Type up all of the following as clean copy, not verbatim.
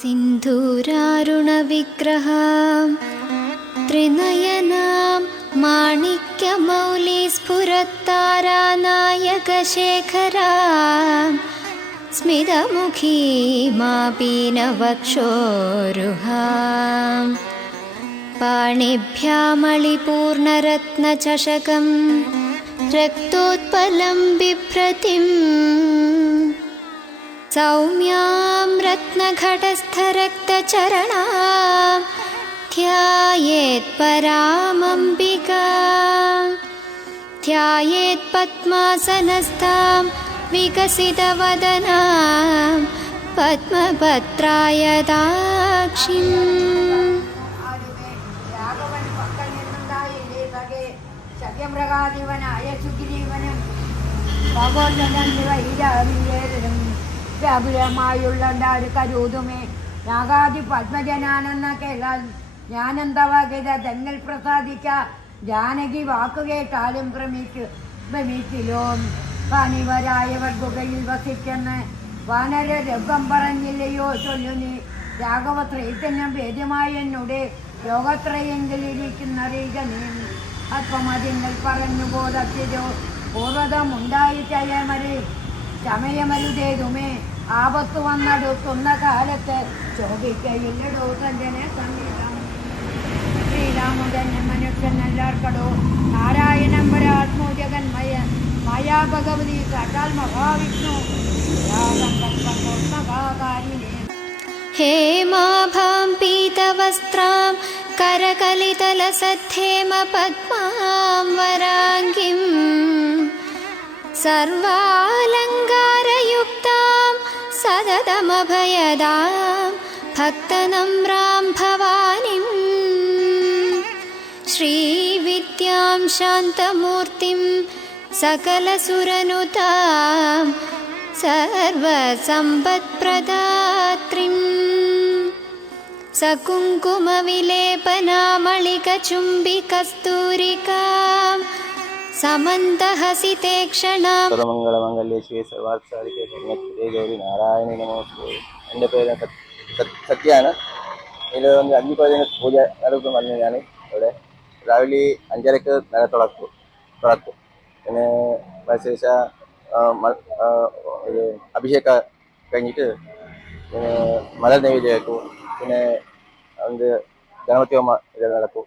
സിന്ധൂരാരുണവിഗ്രഹാം ത്രിനയനാം മാണിക്യമൗലിസ്ഫുരത്താരാനായകശേഖരാം സ്മിതമുഖീമാപീനവക്ഷോരുഹാം പാണിഭ്യാമളിപൂർണരത്നചഷകം രക്തോത്പലം ബിഭ്രതിം സൗമ്യാം രത്നഘടസ്ഥരക്തചരണാം ധ്യായേത് പരാമംബികാം ധ്യായേത് പദ്മാസനസ്ഥാം വികസിതവദനാം പദ്മപത്രായതാക്ഷിം. സത്യമൃഗാധിപനായ സുഗ്രീവനും ഭഗവത്സംഗം വ്യാപുലമായുള്ള ഒരു കരൂതുമേ നാഗാദി പത്മജനാനെന്ന കേൾക്കാൻ ഞാനെന്തവഗത തന്നിൽ പ്രസാദിക്ക ജാനകി വാക്കുകേട്ടാലും ഭ്രമിച്ചിലോ. പനിവരായവർ ഗുഹയിൽ വസിക്കുന്ന വാനര രംഗം പറഞ്ഞില്ലയോ ചൊല്ലു നീ. രാഘവ ചൈതന്യം വേദ്യമായ എന്നോട് ലോകത്രയെങ്കിലിരിക്കുന്നറിയുക നീ. അല്പമതിങ്ങൾ പറഞ്ഞു ബോധത്തിലോ പൂർവതമുണ്ടായി ചമയമരുതേതുമേ. ആപത്ത് വന്നടുക്കുന്ന കാലത്ത് ചോദിക്കയില്ലടോ തന്റെ സംഗീതം. ശ്രീരാമുതന്നെ മനുഷ്യനെല്ലാർക്കടോ നാരായണൻ പരാത്മോജകൻ മായാ ഭഗവതി സാക്ഷാൽ മഹാവിഷ്ണു മഹാകാരിണേ. ഹേമാഭാം പീതവസ്ത്രാം കരകലിതലസദ്ധേമ പദ്മാം വരാംഗിം സർവാലങ്കാരയുക്താം സതതമഭയദാം ഭക്തനമ്രാം ഭവാനിം ശ്രീവിദ്യാം ശാന്തമൂർത്തിം സകലസുരനുതാം സർവസമ്പത്പ്രദാത്രിം സകുങ്കുമവിലേപനാമളികചുംബികസ്തൂരികാം സമന്തഹസിതേ ക്ഷണാം. സർവമംഗളമംഗല്യേ ശിവേ സർവാർത്ഥാധികേ ശരണ്യേ ഗൗരി നാരായണി നമോസ്തുതേ. എൻ്റെ പേര് സത്യാണ്. ഇതിൽ 5 പതിന് പൂജ നടക്കും വന്ന് ഞാൻ ഇവിടെ രാവിലെ 5:30 നട തുറക്കും. പിന്നെ ശേഷ അഭിഷേക കഴിഞ്ഞിട്ട് പിന്നെ മല നൈവേദ്യം വെക്കും. പിന്നെ ഗണപതി ഹോമ ഇത് നടക്കും.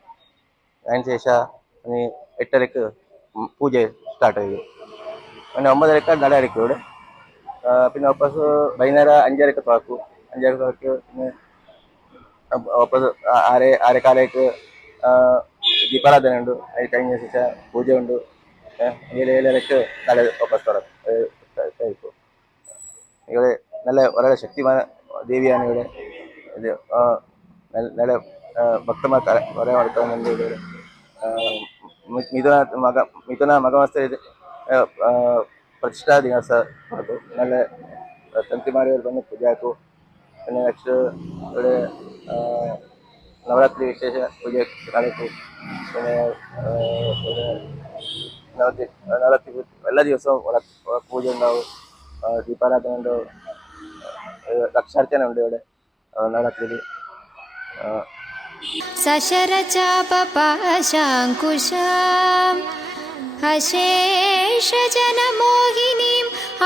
അതിന് ശേഷം 8:30 പൂജ സ്റ്റാർട്ട് ചെയ്യും. പിന്നെ 9:30 നട അടയ്ക്കും ഇവിടെ. പിന്നെ വാപ്പസ് വൈകുന്നേരം 5:30 തുറക്കും. 5:30 തുറക്ക്. പിന്നെ വാപ്പസ് 6:15 ദീപാരാധന ഉണ്ട്. അത് കഴിഞ്ഞ ശേഷം പൂജ ഉണ്ട്. 7:30 നട വാപ്പസ് തുറക്കും. ഇവിടെ നല്ല വളരെ ശക്തിമാന ദേവിയാണ് ഇവിടെ. ഇത് നല്ല ഭക്തന്മാർ കുറേ നടക്കുന്നുണ്ട് ഇവിടെ. മിഥുന മകമാസ പ്രതിഷ്ഠാ ദിവസ നടക്കും. നല്ല തന്ത്രിമാർ വന്ന് പൂജയാക്കും. പിന്നെ നെക്സ്റ്റ് ഇവിടെ നവരാത്രി വിശേഷ പൂജ നടക്കും. പിന്നെ നവരാത്രി എല്ലാ ദിവസവും പൂജ ഉണ്ടാവും. ദീപാരാധന ഉണ്ട്. ലക്ഷാർച്ചന ഉണ്ട് ഇവിടെ നവരാത്രിയിൽ. സശരചാപപാശാങ്കുശാം അശേഷജനമോഹിനീം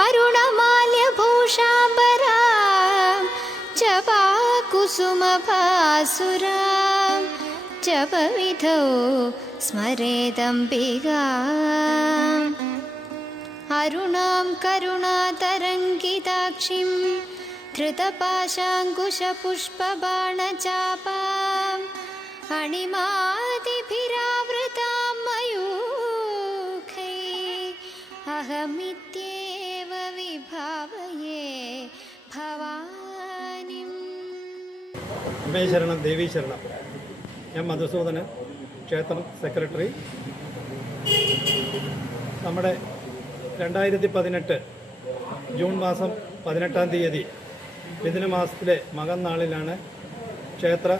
അരുണമാല്യഭൂഷാംബരാം ജപാകുസുമഭാസുരാം ജപവിധൗ സ്മരേദംബികാം അരുണാം കരുണാതരംഗിതാക്ഷിം ധൃതപാശാങ്കുശപുഷ്പബാണചാപാം അണിമാതിഭിരാവൃതാം മയൂഖൈഃ അഹമിത്യേവ വിഭാവയേ ഭവാനിം. അമ്മേ ശരണം, ദേവീ ശരണം. ഞാൻ മധുസൂദനൻ, ക്ഷേത്രം സെക്രട്ടറി. നമ്മുടെ 2018 ജൂൺ മാസം 18-ാം തീയതി മിഥുനമാസത്തിലെ മകം നാളിലാണ് ക്ഷേത്ര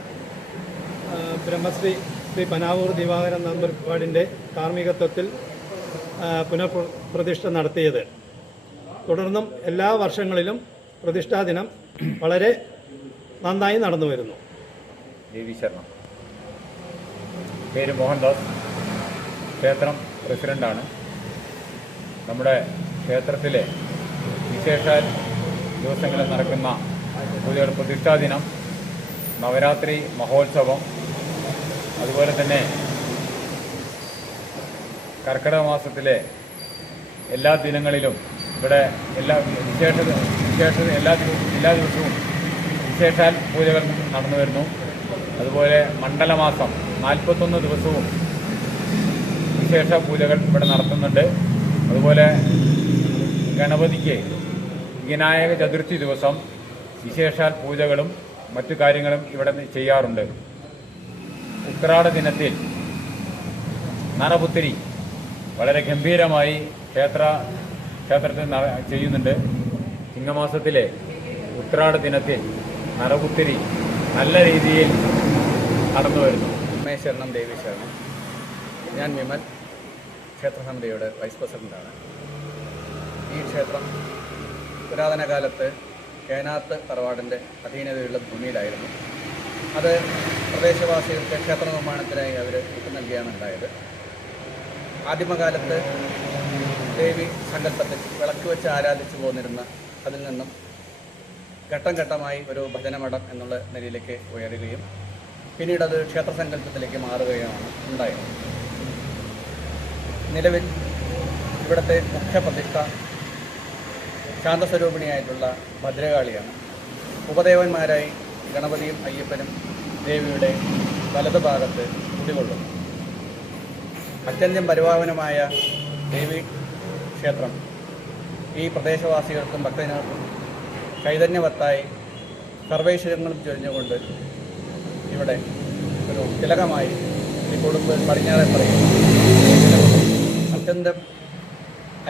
ബ്രഹ്മശ്രീ ശ്രീ പനാവൂർ ദിവാകരൻ നമ്പൂതിരിപ്പാടിൻ്റെ കാർമ്മികത്വത്തിൽ പുനഃപ്രതിഷ്ഠ നടത്തിയത്. തുടർന്നും എല്ലാ വർഷങ്ങളിലും പ്രതിഷ്ഠാ ദിനം വളരെ നന്നായി നടന്നു വരുന്നു. ദേവീശരണം. പേര് മോഹൻദാസ്, ക്ഷേത്രം പ്രസിഡൻ്റാണ്. നമ്മുടെ ക്ഷേത്രത്തിലെ വിശേഷാൽ ദിവസങ്ങളിൽ നടക്കുന്ന പൂജകൾ, പ്രതിഷ്ഠാ ദിനം, നവരാത്രി മഹോത്സവം, അതുപോലെ തന്നെ കർക്കിടക മാസത്തിലെ എല്ലാ ദിനങ്ങളിലും ഇവിടെ എല്ലാ ദിവസവും വിശേഷാൽ പൂജകൾ നടന്നു വരുന്നു. അതുപോലെ മണ്ഡലമാസം 41 ദിവസവും വിശേഷ പൂജകൾ ഇവിടെ നടത്തുന്നുണ്ട്. അതുപോലെ ഗണപതിക്ക് വിനായക ചതുർത്ഥി ദിവസം വിശേഷാൽ പൂജകളും മറ്റു കാര്യങ്ങളും ഇവിടെ ചെയ്യാറുണ്ട്. ഉത്രാട ദിനത്തിൽ നറപുത്തിരി വളരെ ഗംഭീരമായി ക്ഷേത്രത്തിൽ ചെയ്യുന്നുണ്ട്. ചിങ്ങമാസത്തിലെ ഉത്രാട ദിനത്തിൽ നറപുത്തിരി നല്ല രീതിയിൽ നടന്നു വരുന്നു. ശരണം ദേവി ശരണം. ഞാൻ വിമൽ, ക്ഷേത്രസമിതിയുടെ വൈസ് പ്രസിഡൻ്റാണ്. ഈ ക്ഷേത്രം പുരാതന കാലത്ത് കേനാത്ത് തറവാടിൻ്റെ അധീനതയുള്ള ഭൂമിയിലായിരുന്നു. അത് പ്രദേശവാസികൾക്ക് ക്ഷേത്ര നിർമ്മാണത്തിനായി അവർ വിട്ടു നൽകിയാണ് ഉണ്ടായത്. ആദിമകാലത്ത് ദേവി സങ്കല്പത്തിൽ വിളക്ക് വെച്ച് ആരാധിച്ചു പോന്നിരുന്ന അതിൽ നിന്നും ഘട്ടം ഘട്ടമായി ഒരു ഭജനമഠം എന്നുള്ള നിലയിലേക്ക് ഉയരുകയും പിന്നീട് അത് ക്ഷേത്രസങ്കല്പത്തിലേക്ക് മാറുകയുമാണ് ഉണ്ടായത്. നിലവിൽ ഇവിടുത്തെ മുഖ്യ പ്രതിഷ്ഠ ശാന്തസ്വരൂപിണിയായിട്ടുള്ള ഭദ്രകാളിയാണ്. ഉപദേവന്മാരായി ഗണപതിയും അയ്യപ്പനും ദേവിയുടെ വലതുഭാഗത്ത് കുടികൊള്ളുന്നു. അത്യന്തം പരിപാവനമായ ദേവി ക്ഷേത്രം ഈ പ്രദേശവാസികൾക്കും ഭക്തജനങ്ങൾക്കും ചൈതന്യവത്തായി സർവൈശ്വര്യങ്ങളും ചൊരിഞ്ഞുകൊണ്ട് ഇവിടെ ഒരു തിലകമായി ഈ കൊടുമ്പ് പടിഞ്ഞാറേ പറയും അത്യന്തം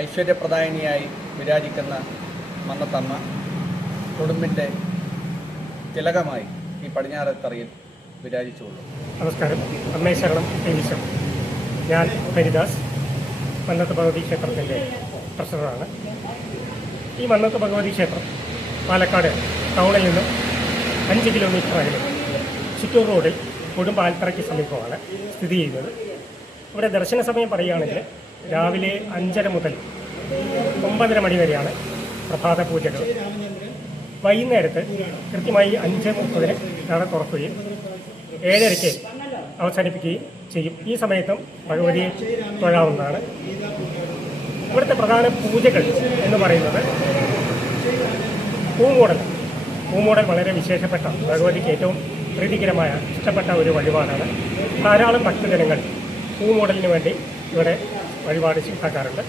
ഐശ്വര്യപ്രദായിനിയായി വിരാജിക്കുന്ന മന്നത്തമ്മ കൊടുമ്പിൻ്റെ തിലകമായി ഈ പടിഞ്ഞാറേത്തറയിൽ വിരാജിച്ചുകൊള്ളു. നമസ്കാരം. അമ്മേ ശരണം ദേവീശം. ഞാൻ ഹരിദാസ്, മന്നത്ത് ഭഗവതി ക്ഷേത്രത്തിൻ്റെ ട്രഷററാണ്. ഈ മന്നത്ത് ഭഗവതി ക്ഷേത്രം പാലക്കാട് ടൗണിൽ നിന്നും 5 കിലോമീറ്റർ അകലെ ചിറ്റൂർ റോഡിൽ കൊടുമ്പ് ആൽത്തറയ്ക്ക് സമീപമാണ് സ്ഥിതി ചെയ്യുന്നത്. ഇവിടെ ദർശന സമയം പറയുകയാണെങ്കിൽ രാവിലെ 5:30 മുതൽ 9:30 മണി വരെയാണ് പ്രഭാത പൂജകൾ. വൈകുന്നേരത്ത് കൃത്യമായി 5:30 നട തുറക്കുകയും 7:30 അവസാനിപ്പിക്കുകയും ചെയ്യും. ഈ സമയത്തും ഭഗവതിയെ തൊഴാവുന്നതാണ്. ഇവിടുത്തെ പ്രധാന പൂജകൾ എന്ന് പറയുന്നത് പൂമൂടൽ വളരെ വിശേഷപ്പെട്ട ഭഗവതിക്ക് ഏറ്റവും പ്രീതികരമായ ഇഷ്ടപ്പെട്ട ഒരു വഴിപാടാണ്. ധാരാളം ഭക്തജനങ്ങൾ പൂമൂടലിന് വേണ്ടി ഇവിടെ വഴിപാട് ആക്കാറുണ്ട്.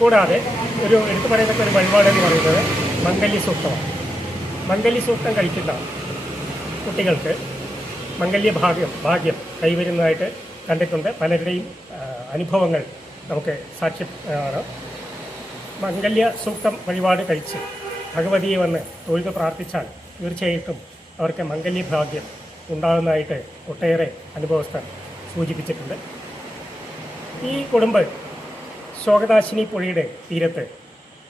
കൂടാതെ ഒരു എടുത്തു പറയുന്ന ഒരു വഴിപാടെന്ന് പറയുന്നത് മംഗല്യ സൂക്തമാണ്. മംഗല്യ സൂക്തം കഴിക്കുന്ന കുട്ടികൾക്ക് ഭാഗ്യം കൈവരുന്നതായിട്ട് കണ്ടിട്ടുണ്ട്. പലരുടെയും അനുഭവങ്ങൾ നമുക്ക് സാക്ഷ്യമാണ്. മംഗല്യ സൂക്തം വഴിപാട് കഴിച്ച് ഭഗവതിയെ വന്ന് തൊഴുത് പ്രാർത്ഥിച്ചാൽ തീർച്ചയായിട്ടും അവർക്ക് മംഗല്യഭാഗ്യം ഉണ്ടാകുന്നതായിട്ട് ഒട്ടേറെ അനുഭവസ്ഥർ സൂചിപ്പിച്ചിട്ടുണ്ട്. ഈ കൊടുമ്പ് ശോകനാശിനി പുഴയുടെ തീരത്ത്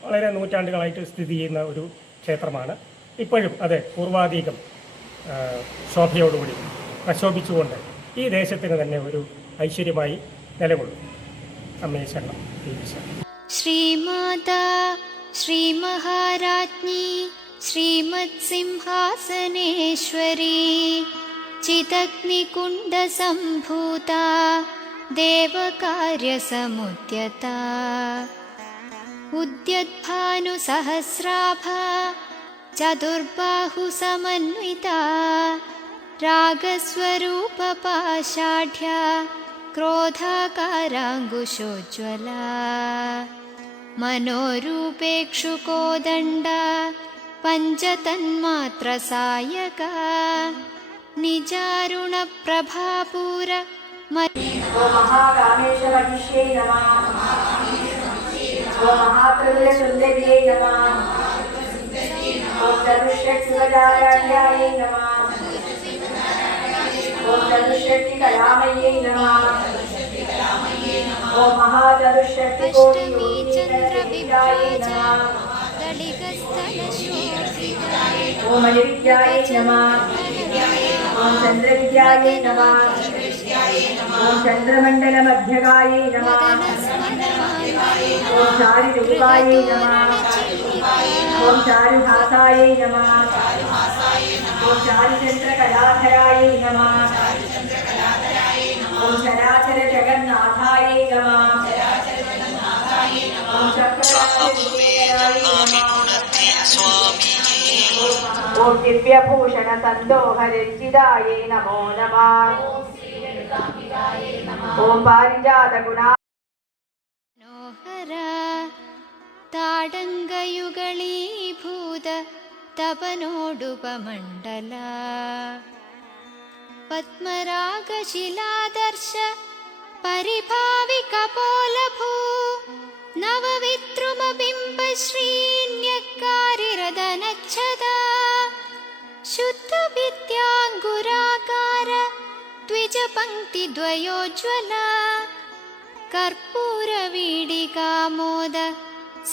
വളരെ നൂറ്റാണ്ടുകളായിട്ട് സ്ഥിതി ചെയ്യുന്ന ഒരു ക്ഷേത്രമാണ്. ഇപ്പോഴും അത് പൂർവാധികം ശോഭയോടുകൂടി പ്രശോഭിച്ചുകൊണ്ട് ഈ ദേശത്തിന് തന്നെ ഒരു ഐശ്വര്യമായി നിലകൊള്ളും. അമ്മേ ശരണം ദേവി ശരണം. ശ്രീമാതാ ശ്രീമഹാരാജ്ഞി ശ്രീമത്സിംഹാസനേശ്വരി ചിദഗ്നികുണ്ഡസംഭൂതാ ദേവകാര്യസമുദ്യതാ ഉദ്യദ്ഭാനുസഹസ്രാഭാ ചതുർബാഹുസമന്വിതാ രാഗസ്വരൂപപാഷാഢ്യാ ക്രോധാകാരാങ്കുശോജ്വലാ മനോരൂപേക്ഷുകോദണ്ഡ പഞ്ചതന്മാത്രസായക നിജാരുണപ്രഭാപൂര മഹാകാമേശ്വരീശ്വരേ നമഃ. മഹാപ്രഭുസുന്ദര്यै നമഃ. ചതുഷ്ഷഷ്ടികലാരാധ്യാयै നമഃ. ചതുഷ്ഷഷ്ടികലാമയ്यै നമഃ. ഓം മഹാചതുഷ്ഷഷ്ടികോടി അഷ്ടമീ യോഗീകരണ നമഃ. ചന്ദ്രവിഭ്രാജാദളികസ്ഥലശോഭിതായ ഓം അനിവിദ്യായേ നമഃ. ഓം ചന്ദ്രവിദ്യായേ നമഃ. ഓം ചന്ദ്രമണ്ഡലമധ്യകായേ നമഃ. ഓം ചാരുരൂപായേ നമഃ. ഓം ചാരുഹാസായേ നമഃ. ഓം ചാരുചന്ദ്രകലാധരായേ നമഃ. ഓം ചരാചര ജഗന്നാഥായേ നമഃ. ഓം ചക്രരാജവിജയനായ നമഃ. ഓം ദിവ്യഭൂഷണ സന്തോഹരഞ്ജിതായേ നമോ നമഃ. ഓം പാരിജാത ഗുണാ മനോഹര താടങ്കയുഗളീഭൂത തപനോടുപമണ്ഡല പത്മരാഗശിലാദർശ പരിഭാവികപോലഭൂ നവവിദ്രുമബിംബശ്രീന്യക്കാരിരദനച്ഛദ ശുദ്ധവിദ്യാങ്കുരാകാര ദ്വിജപംക്തിദ്വയോജ്വല കർപ്പൂരവീടികാമോദ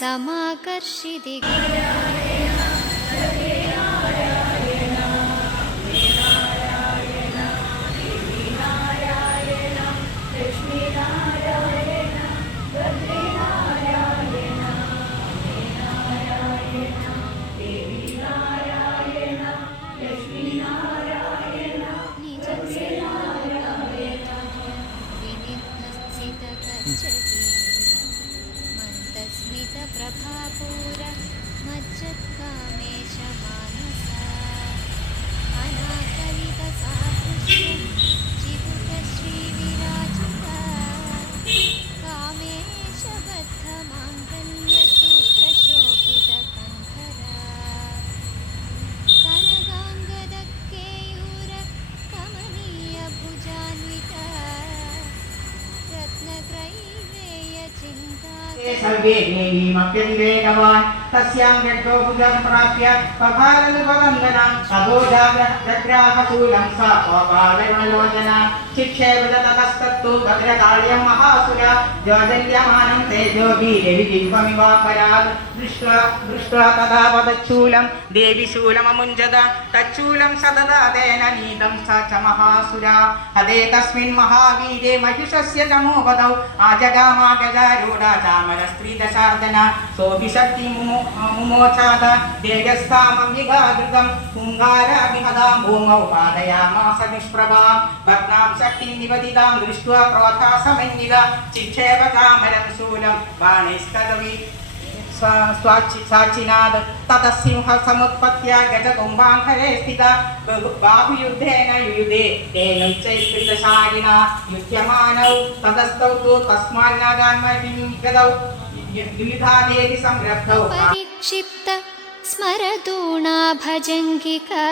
സമാകർഷിതി മന്ദസ്മിതപ്രഭാപൂര മജ്ജത്കാമേശ മാനസ അനാകലിതസാദൃശ്യം ചിബുകശ്രീവിരാജിത കാമേശബദ്ധമാംഗല്യസൂത്രശോഭിതകന്ധര കനകാംഗദക്കേയൂര കമനീയഭുജാന്വിത രത്നഗ്രൈവേയ ചിന്താ सर्वे देवीमप्यतिवेगवान् तस्यां व्यक्तो बुधं प्राप्य पभारनुपवन्दनां ततो जग्राहशूलं सा गोपालगुणलोचना चिक्षेपद ततस्तत्तु भद्रकार्यं महासुर ज्योतिर्यमानं तेजोभिरविजिह्वमिवापरात् दृष्ट्वा तदा पदच्छूलं देवी शूलममुञ्जत तच्छूलं सतदा तेन नीतं सा च महासुरा हदे तस्मिन् महावीरे महिषस्य चमोपदौ आजगामागजारूढा चामरस्त्रीदशार्दना सोऽभिशक्ति मुमोचाद तेजस्तामम्बिकाधृतं पुङ्गाराभिहदां भूमौ पादयामास निष्प्रभा भग्नां शक्तिं निवदितां दृष्ट्वा क्रोधा समन्विता चिक्षेप चामरं शूलं बाणैस्तदवि साचिनाद ततः सिंह समुत्पत्य गजकुम्भान्तरे स्थिता बाहुयुद्धेन युयुधे तेन चैस्कृतशालिना युध्यमानौ ततस्तौ तु तस्मान्नागान्महिं द्विधादेति संरब्धौ परिक्षिप्त स्मरतूणा भजङ्गिका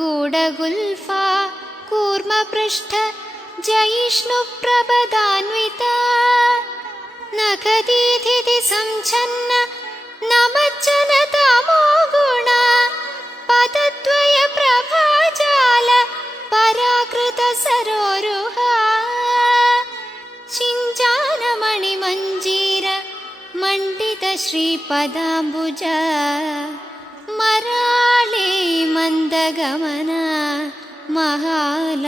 गूढगुल्फा कूर्मपृष्ठ जयिष्णुप्रपदान्विता नखदीधिति संच्छन्न नमज्जनतामो गुण पदद्वय प्रभाजाल पराकृत सरोरुहा चिञ्चानमणिमञ्जीर मण्डित श्रीपदाम्बुज मराळे मन्दगमना महालावण्यशेवधी